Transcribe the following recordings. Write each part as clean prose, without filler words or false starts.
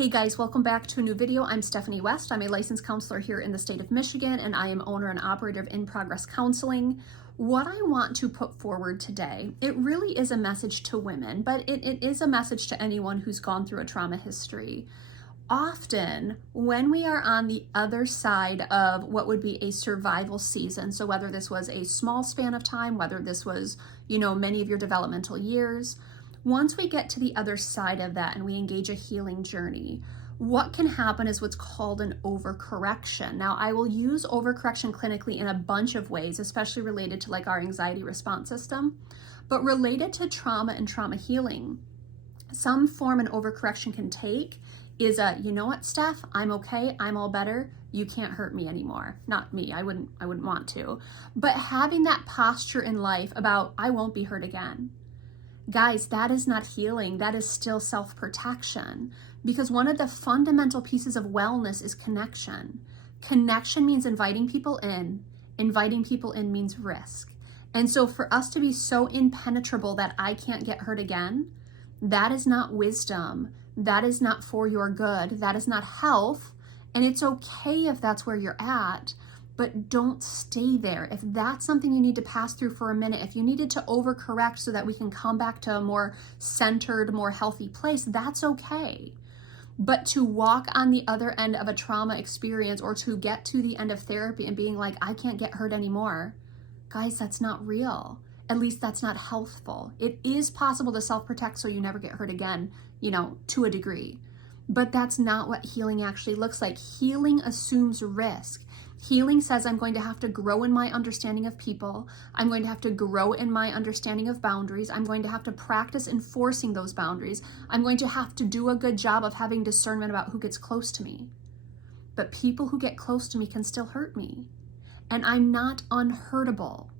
Hey guys, welcome back to a new video. I'm Stephanie West. I'm a licensed counselor here in the state of Michigan, and I am owner and operator of In Progress Counseling. What I want to put forward today, it really is a message to women, but it is a message to anyone who's gone through a trauma history. Often, when we are on the other side of what would be a survival season, so whether this was a small span of time, whether this was, many of your developmental years, once we get to the other side of that and we engage a healing journey, what can happen is what's called an overcorrection. Now, I will use overcorrection clinically in a bunch of ways, especially related to like our anxiety response system, but related to trauma and trauma healing, some form an overcorrection can take is you know what, Steph, I'm okay, I'm all better, you can't hurt me anymore. Not me, I wouldn't want to. But having that posture in life about I won't be hurt again. Guys, that is not healing. That is still self-protection, because one of the fundamental pieces of wellness is connection. Connection means inviting people in. Inviting people in means risk. And so for us to be so impenetrable that I can't get hurt again, that is not wisdom. That is not for your good. That is not health. And it's okay if that's where you're at, but don't stay there. If that's something you need to pass through for a minute, if you needed to overcorrect so that we can come back to a more centered, more healthy place, that's okay. But to walk on the other end of a trauma experience or to get to the end of therapy and being like, I can't get hurt anymore, guys, that's not real. At least that's not healthful. It is possible to self-protect so you never get hurt again, to a degree. But that's not what healing actually looks like. Healing assumes risk. Healing says I'm going to have to grow in my understanding of people. I'm going to have to grow in my understanding of boundaries. I'm going to have to practice enforcing those boundaries. I'm going to have to do a good job of having discernment about who gets close to me. But people who get close to me can still hurt me. And I'm not unhurtable.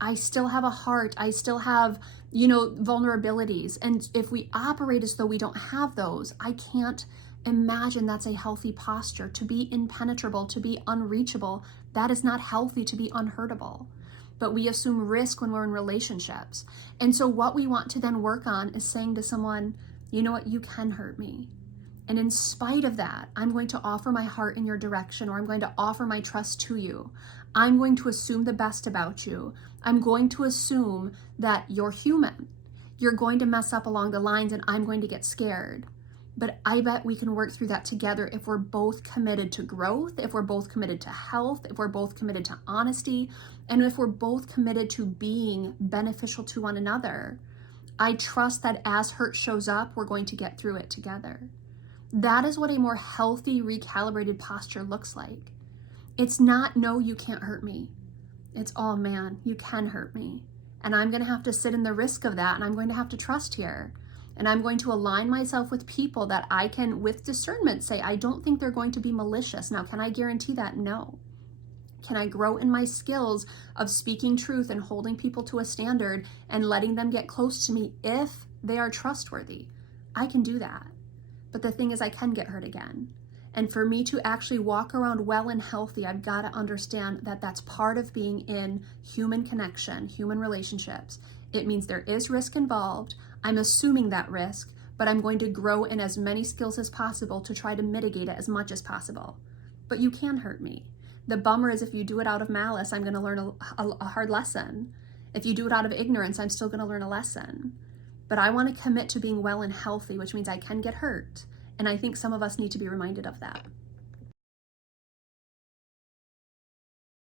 I still have a heart. I still have, vulnerabilities. And if we operate as though we don't have those, I can't imagine that's a healthy posture. To be impenetrable, to be unreachable, that is not healthy. To be unhurtable. But we assume risk when we're in relationships. And so what we want to then work on is saying to someone, you know what, you can hurt me. And in spite of that, I'm going to offer my heart in your direction, or I'm going to offer my trust to you. I'm going to assume the best about you. I'm going to assume that you're human. You're going to mess up along the lines and I'm going to get scared. But I bet we can work through that together if we're both committed to growth, if we're both committed to health, if we're both committed to honesty, and if we're both committed to being beneficial to one another. I trust that as hurt shows up, we're going to get through it together. That is what a more healthy, recalibrated posture looks like. It's not, no, you can't hurt me. It's, oh man, you can hurt me. And I'm going to have to sit in the risk of that, and I'm going to have to trust here. And I'm going to align myself with people that I can, with discernment, say, I don't think they're going to be malicious. Now, can I guarantee that? No. Can I grow in my skills of speaking truth and holding people to a standard and letting them get close to me if they are trustworthy? I can do that. But the thing is, I can get hurt again. And for me to actually walk around well and healthy, I've got to understand that that's part of being in human connection, human relationships. It means there is risk involved. I'm assuming that risk, but I'm going to grow in as many skills as possible to try to mitigate it as much as possible. But you can hurt me. The bummer is if you do it out of malice, I'm going to learn a hard lesson. If you do it out of ignorance, I'm still going to learn a lesson. But I want to commit to being well and healthy, which means I can get hurt. And I think some of us need to be reminded of that.